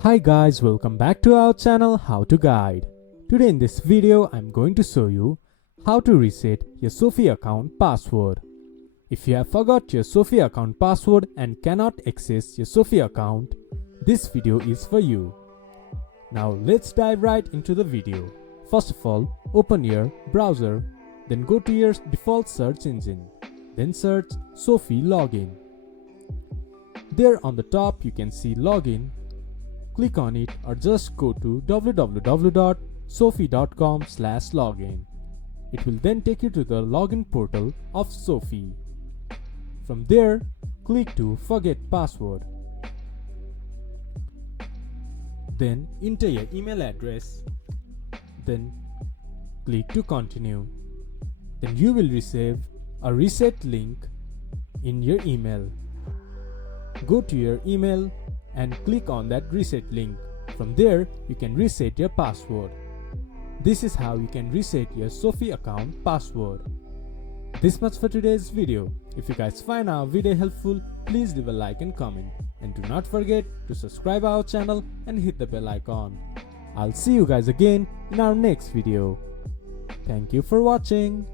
Hi guys, welcome back to our channel How to Guide. Today in this video I'm going to show you how to reset your Sofi account password. If you have forgot your Sofi account password and cannot access your Sofi account, this video is for you. Now let's dive right into the video. First of all, open your browser, then go to your default search engine, then search Sofi login. There on the top you can see login. Click on it or just go to www.sofi.com/login. It will then take you to the login portal of Sofi. From there, click to forget password. Then enter your email address. Then click to continue. Then you will receive a reset link in your email. Go to your email and click on that reset link. From there, you can reset your password. This is how you can reset your Sofi account password. This much for today's video. If you guys find our video helpful, please leave a like and comment. And do not forget to subscribe our channel and hit the bell icon. I'll see you guys again in our next video. Thank you for watching.